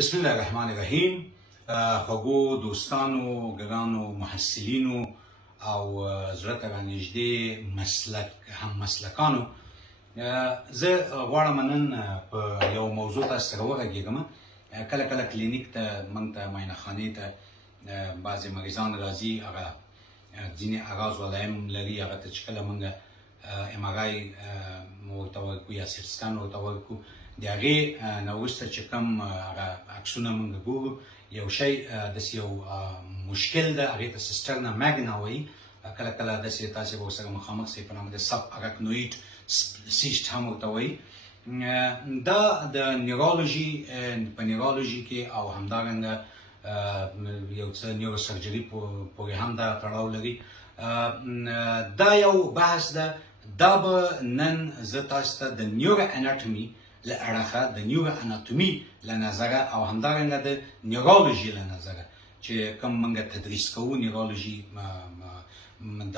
بسم الله الرحمن الرحیم. خوږو دوستانو، ګرانو محصلینو او زړه ته رانږدې هم مسلکانو، زه غواړم نن په یو موضوع تاسو سره وغږېږم. کله کله کلینیک ته موږ ته معاینه خانې ته بعضې مریضان راځي، هغه ځینې اغاز ولایم لري، هغه ته چې کله موږ ام آر آی ورته ورکړو یا سټ سکن ورته ورکړو، د هغې نه وروسته چې کوم هغه عکسونه موږ ګورو، یو شی داسې یو مشکل ده، هغې ته سیسټرنا ماګنا وایي. کله کله داسې تاسې به ورسره مخامخ سئ په نامه د سب اراکنویډ سیسټ هم ورته وایي. دا د نیورولوژي په نیورولوژي کې او همدارنګه یو څه نیورو سرجري پورې هم دا تړاو لري. دا یو بحث ده. دا به نن زه تاسو ته د نیورو اناتومي له اړخه، د نیورو اناتومي له نظره او همدارنګه د نیورولوژي له نظره چې کوم موږ تدریس کوو، نیورولوژي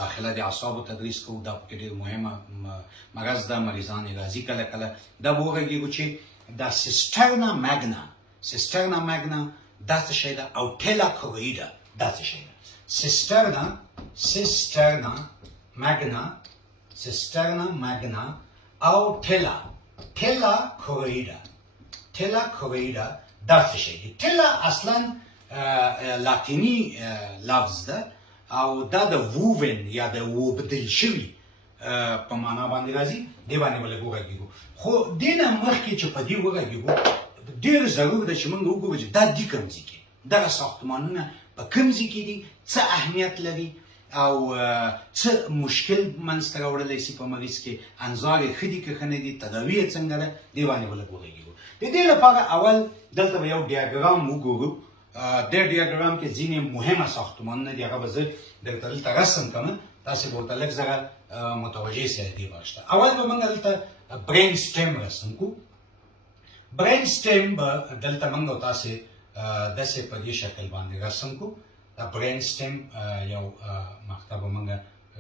داخله د اعصابو تدریس کوو، دا پکې ډېر مهمه مرض ده، مریضان یې راځي کله کله. دا به وغږېږو چې دا سیسټرنا ماګنا، سیسټرنا ماګنا دا څه شی ده، او ټیلا کورویډا دا څه شی ده. سیسټرنا ماګنا، سیسټرنا ماګنا او ټیلا کورویډا دا څه شی دی. ټیلا اصلا لاتینی لفظ ده او دا د ووون یا د وبدل شوي په معنا باندې راځي. دې باندې به لږ وغږېږو، خو دې نه مخکې چې په دې وغږېږو، ډېر ضرور ده چې موږ وګورو چې دا دي کوم ځای کې، دغه ساختمانونه په کوم ځای کې دي، څه اهمیت لري او څه مشکل منځته راوړلی شي په مریض کې، انظار یې ښه دي که ښه نه دي، تداوي یې څنګه ده. دې باندې به لږ وغږېږو. د دې لپاره اول دلته به یو ډیاګرام وګورو. د ډیاګرام کې ځینې مهمه ساختمانونه دي، هغه به زه درته دلته رسم کړم، تاسې به ورته لږ زره متوجه سئ دې باره. اول به موږ دلته برین سټیم رسم کړو. برین سټیم به دلته موږ او تاسې داسې په دې شکل باندې رسم کړو. دا برین سټیم یو مقطع به موږ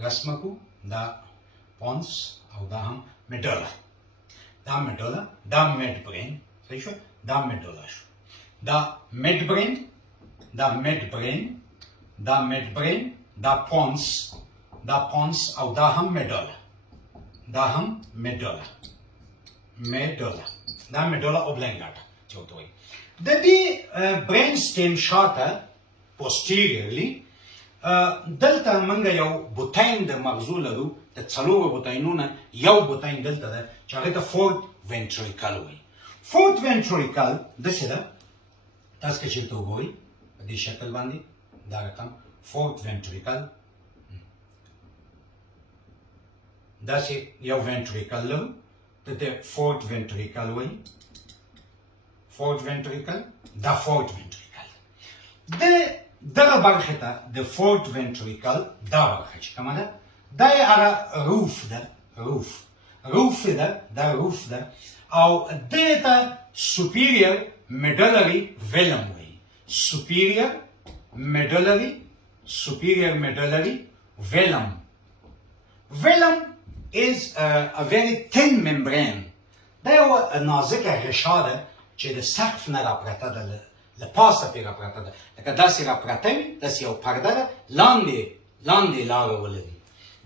رسم کړو. دا پونس او دا هم میډولا. دا میډولا، دا میډ برین، صحیح شو، دا میډولا شو. دا میډ برین، دا میډ برین، دا میډ برین، دا پونس او دا هم میډولا، دا هم میډولا، دا میډولا اوبلنګاټا چې ورته وایي. د دې برین سټیم شاته posteriorly دلته موږ یو بوتاین د مغزو لرو. د څلورو بوتاینونه یو بوتاین دلته ده چې هغې ته فورت وینټریکل وایي. فورت وینټریکل داسې ده، تاسو که چېرته وګورئ په دې شکل باندې دا رقم فورت وینټریکل، داسې یو وینټریکل لرو، ته ته فورت وینټریکل وایي. فورت وینټریکل، دا فورت وینټریکل. دغه برخې ته د فورت وینټریکل دا برخه چې کومه ده، دا یې هغه روف ده، دا روف ده، او دې ته سوپیریر میډلري ویلم وایي. سوپیریر میډلري ویلم. Velum is a very thin membrane. دا یو نازکه غشا ده چې د سقف نه راپرته ده، له پاسه پرې راپرته ده، لکه داسې راپرته وي، داسې یو پرده ده، لاندې لاره ولري،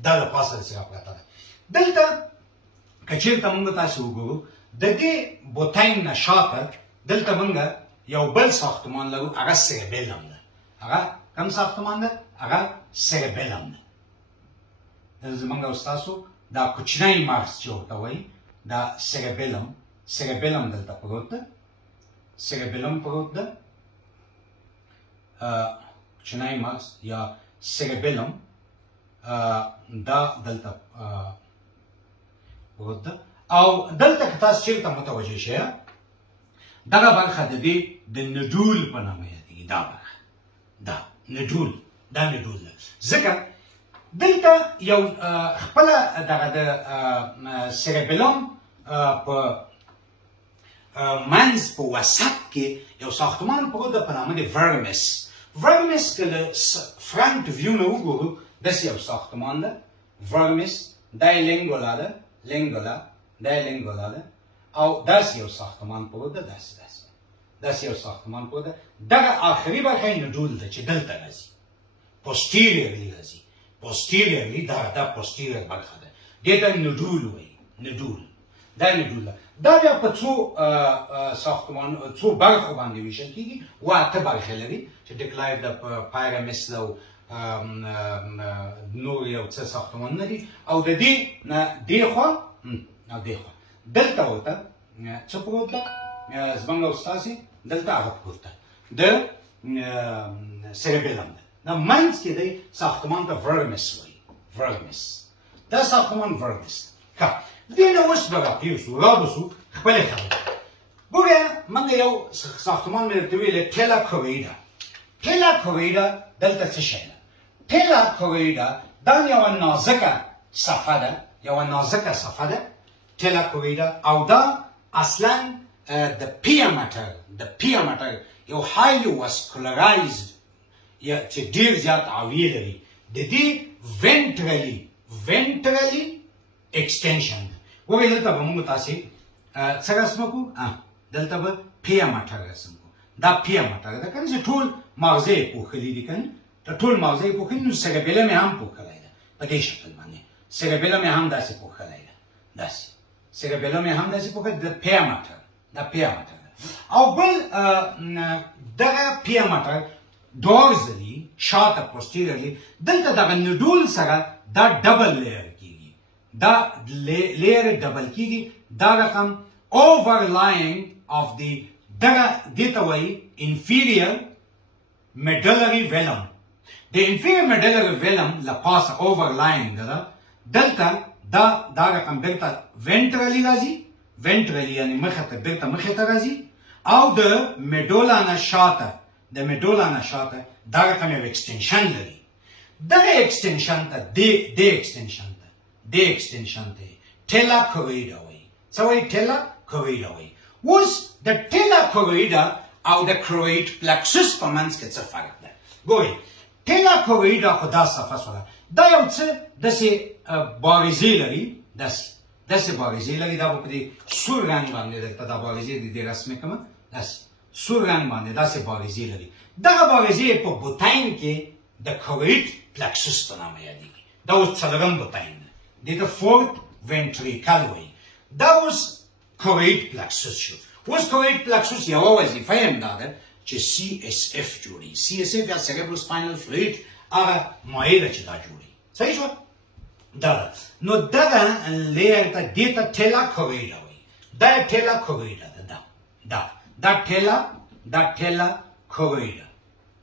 دا له پاسه داسې راپرته ده. دلته که چېرته موږ تاسې وګورو، د دې بوتاین نه شاته دلته موږ یو بل ساختمان لرو، هغه سیربیلم ده. هغه کوم ساختمان ده؟ هغه سیربیلم ده. زموږ او ستاسو دا کوچنی مغز چې ورته وایي، دا سیربیلم دلته پروت ده، کوچنی مغز یا سیربیلم دا دلته پروت ده. او دلته که تاسو چېرته متوجه شئ، دغه برخه د دې د نډول په نامه یادېږي. دا برخه، دا نډول ده، ځکه دلته یو خپله دغه د سیربیلم په منځ په وسط کې یو ساختمان پروت ده په نامه د ورمس. که له فرنټ ویو نه وګورو، داسې یو ساختمان ده ورمس. دا یې لینګولا ده، او داسې یو ساختمان پروت ده، داسې داسې یو ساختمان پروت ده دغه آخري برخه یې نډول ده چې دلته راځي posteriorly راځي posteriorly دا posterior برخه ده دې ته نډول وایي نډول دا نډول ده دا بیا په څو برخو باندې ویشل کېږي اته برخې لري چې ډیکلاید د پایرامس او نور یو څه ساختمانونه دي او د دې نه دې خوا او دې خوا دلته ورته څه پروت ده زموږ استاسې دلته هغه پروت ده د سیریبیلم ده دا منځ کې دی ساختمان ته ورمس وایي ورمس دا ساختمان ورمس ښه دې نه اوس به راپرېوځو رابسو خپلې خبرې ګورې موږ یو ساختمان مې درته ویلی ټیلا کوریډا ټیلا کوریډا دلته څه شی ده ټیلا کوریډا دا یوه نازکه صفحه ده یوه نازکه صفحه ده ټیلا کوریډا او دا اصلا د پیامټر یو هایلی واسکولرایزد چې ډېر زیات عاویې لري د دې وینټرلي ایکسټینشن ده ګورئ دلته به موږ تاسې څه رسم کړو دلته به پیامټر رسم کړو دا پیامټر ده که نه چې ټول ماغزه یې پوښلي دي که نه د ټول ماغزه یې پوښلي نو سیریبیلم یې هم پوښلی ده په دې شکل باندې سیریبیلم یې هم داسې پوښلی ده داسې سیریبیلم یې هم داسې پوښلی د پیامټر دا پیامټر ده او بل دغه پیامټر دورزلي شاته پوسټیریرلي دلته دغه نډول سره دا ډبل لیر کېږي دا لیر ډبل کېږي دا رقم overlying of the دغه دې ته وایي inferior medullary velum د inferior medullary velum له پاسه overlying ده دلته دا رقم بیرته ventrally راځي ventrally یعنی مخې ته بیرته مخې ته راځي او د میډولا نه شاته د میډولا نه شاته دا رقم یو ایکسټنشن لري دغه ایکسټنشن ته د ایکسټنشن ته ټیلا کوریډا وایي څه وایي ټیلا کوریډا وایي اوس د ټیلا کوریډا او د کرویډ پلکسس په منځ کې څه فرق ده ګورئ ټیلا کوریډا خو دا صفحه سوله دا یو څه داسې بارزې لري داسې بارزې لري دا به په دې سور رنګ باندې درته دا بارزې دې رسمې کړمه داسې سور رنګ باندې داسې بارزې لري دغه بارزې په بوتاین کې د کرویډ پلکسس په نامه یادېږي دا اوس څلورم بوتاین ده دې ته فورت وینټریکل وایي دا اوس کرویډ پلکسس شو اوس کرویډ پلکسس یوه وظیفه یې هم دا ده چې سی اس اف جوړي سی اس اف یا سیریبرو سپاینل فلویډ هغه مایع ده چې دا جوړي صحیح شوه دا نو دغه لیر ته دې ته ټیلا کوریډا وایي دا ټیلا کوریډا ده دا ټیلا کوریډا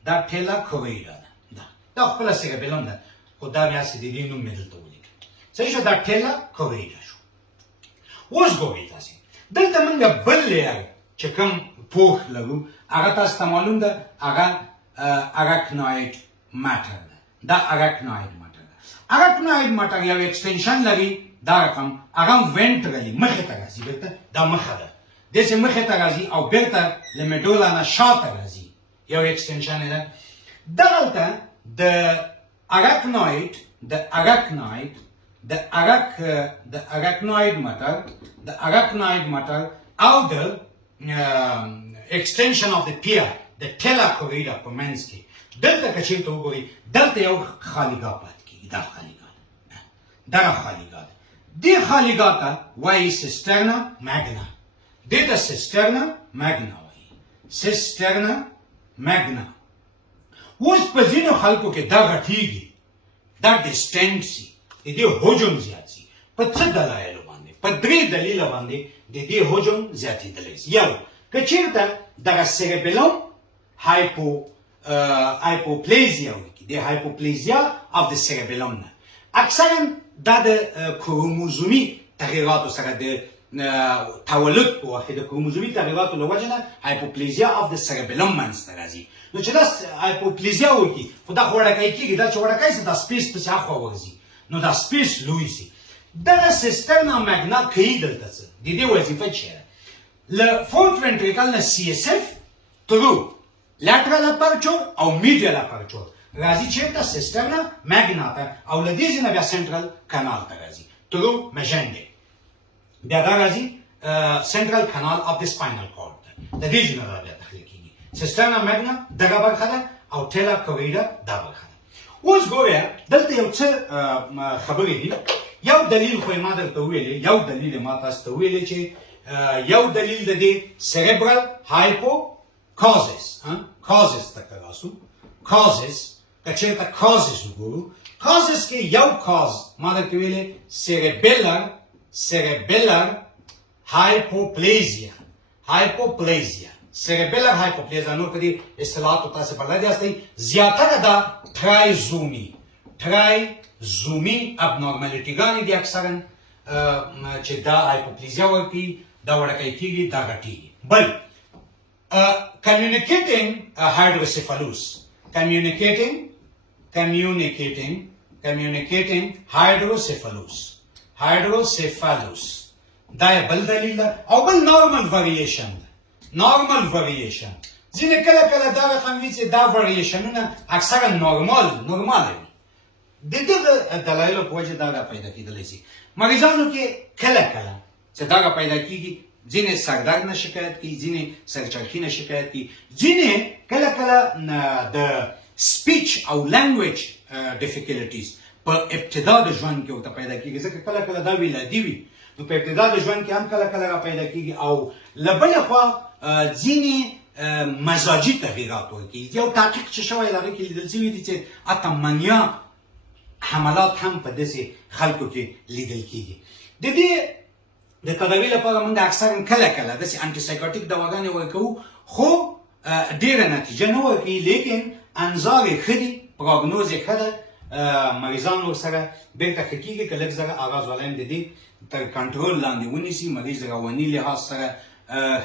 دا ټیلا کوریډا ده دا خپله سیریبیلم ده خو دا بیا چې د دې نوم مې دلته ولیکه صحیح شو دا ټیلا کوریډا شو اوس ګورئ تاسې دلته موږ بل لیر چې کوم پوښ لرو هغه تاسو ته معلوم ده هغه اراکنوید ماټر ده دا اراکنوید اراکنوید ماټر یو ایکسټنشن لري دا رقم هغه وینټرلي مخې ته راځي بیرته دا مخه ده داسې مخې ته راځي او بیرته له میډولا نه شاته راځي یو ایکسټنشن یې ده دلته د اراکنوید ماټر او د ایکسټنشن اف د پیر د ټیلا کوریډا په منځ کې دلته که چېرته وګورئ دلته یو خالیګاه پاتې کېږي دا خالیګاه ده دغه خالیګاه ده دې خالیګاه ته وایي سیسټرنا ماګنا دې ته سیسټرنا ماګنا وایي سیسټرنا ماګنا اوس په ځینو خلکو کې دا غټېږي دا ډسټنټ سي د دې حجم زیات سي په څه دلایلو باندې په درې دلیله باندې د دې حجم زیاتېدلی سي یو که چېرته دغه سیریبیلم هایپوپلیزیا وکړي د هایپوپلیزیا اف د سیریبیلم نه اکثرا دا د کروموزومي تغییراتو سره د تولد په وخت د کروموزومي تغییراتو له وجې نه هایپوپلیزیا اف د سیریبیلم منځته راځي نو چې دا هایپوپلیزیا وکړي خو دا خو وړکی کېږي دا چې وړکی سي دا سپیس پسې هاخوا ورځي نو دا سپیس لوی سي دغه سیسټرنا ماګنا کوي دلته څه د دې وظیفه چی ده له فورت وینټریکل نه سی اس اف ترو لاترال اپرچور او میډیال اپرچور راځي چېرته سیسټرنا ماګنا ته او له دې ځای نه بیا سنټرل کانال ته راځي ترو میژنډې بیا دا راځي سنټرل کانال اف د سپاینل کورډ ته ده د دې جنرال بیا تخلیق کیږي سیسټرنا ماګنا دغه برخه ده او ټیلا کوریډا دا برخه ده. اوس ګوره دلته یو څه خبرې دي. یو دلیل خو ما درته ویلې، یو دلیل ما تاسو ته ویلې چې یو دلیل د دې سیریبرال هایپوکازس کازس ته راسو کازس که چېرته کازس وګورو کازس کې یو کاز ما درته ویلې سیریبلر هایپوپلیزیا سیریبلر هایپوپلیزیا نور په دې اصطلاحاتو تاسو بلد یاستئ. زیاتره دا ترایزومي ابنورمالیټیګانې دي اکثرا چې دا هایپوپلیزیا ورکوي، دا وړکی کېږي، دا غټېږي. بل communicating hydrocephalus communicating hydrocephalus دا یې بل دلیل ده. او بل نارمل وریشن ځینې کله کله دا رقم وي چې دا وریشنونه اکثرا نورمال وي. د دغه دلایلو په وجه دا را پیدا کېدلی شي. مریضانو کې کله چې دا را پیدا کېږي ځینې سردرد نه شکایت کوي، ځینې سرچرخي نه شکایت کوي، ځینې کله د سپیچ او لنګویج ډیفیکلټیز په ابتدا د ژوند کې ورته پیدا کېږي، ځکه کله دا ولادي وي نو په ابتدا د ژوند کې هم کله را پیدا کېږي. او له بلې خوا ځینې مزاجي تغییرات ورکوي. یو تحقیق چې شوی د هغې کې لیدل شوي دي چې اتمانیا حملات هم په داسې خلکو کې لیدل کېږي. د دې د تداوی لپاره موږ اکثرا کله داسې انټي سایکوټیک دواګانې ورکوو، خو ډېره نتیجه نه ورکوي، لیکن انظار یې ښه دي، پراګنوز یې ښه ده، مریضان ورسره بېرته ښه کېږي که لږ زره اغاز والایم د دې تر کنټرول لاندې ونیسي. مریض رواني لحاظ سره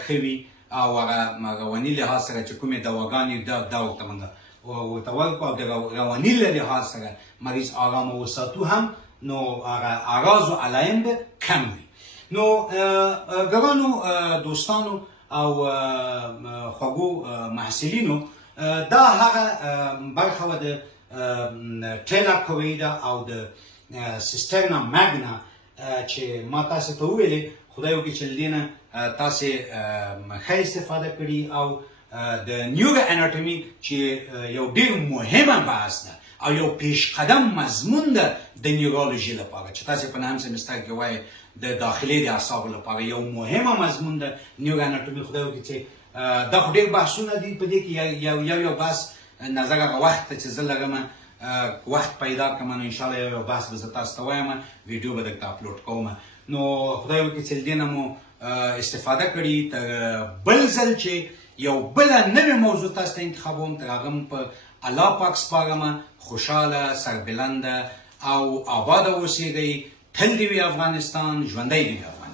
ښه وي او هغه رواني لحاظ سره چې کومې دواګانې دا ورته موږ ورته ورکړو او د رواني له لحاظ سره مریض آرامه وساتو هم نو هغه اغاز و علایم به کم وي. نو ګرانو دوستانو او خوږو محصلینو دا هغه برخه وه د ټیلا کوریډا او د سیسټرنا ماګنا چې ما تاسو ته وویلې. خدای وکړي چې له دې نه تاسې ښه استفاده کړي او د نیورو اناتومي چې یو ډېر مهمه بحث ده او یو پیش قدم مضمون ده د نیورولوژي لپاره چې تاسې په نهم سمستر کې وایي د داخلي د اعصابو لپاره یو مهمه مضمون ده نیورو اناتومي. خدای وکړي چې دا خو ډېر بحثونه دي په دې کې یو بحث نظر هغه وخت ته چې زه لرم وخت پیدا کړم نو انشاءالله یو بحث به زه تاسو ته وایم، ویډیو به درته اپلوډ کوم. نو خدای وکړي چې له دې نه مو استفاده کړي. تر بل ځل چې یو بله نوې موضوع تاسو ته انتخابوم تر هغه م په الله پاک سپارم. خوشحاله، سربلنده او آباده اوسېږئ. تل دې وي افغانستان، ژوندی دې وي افغانستان.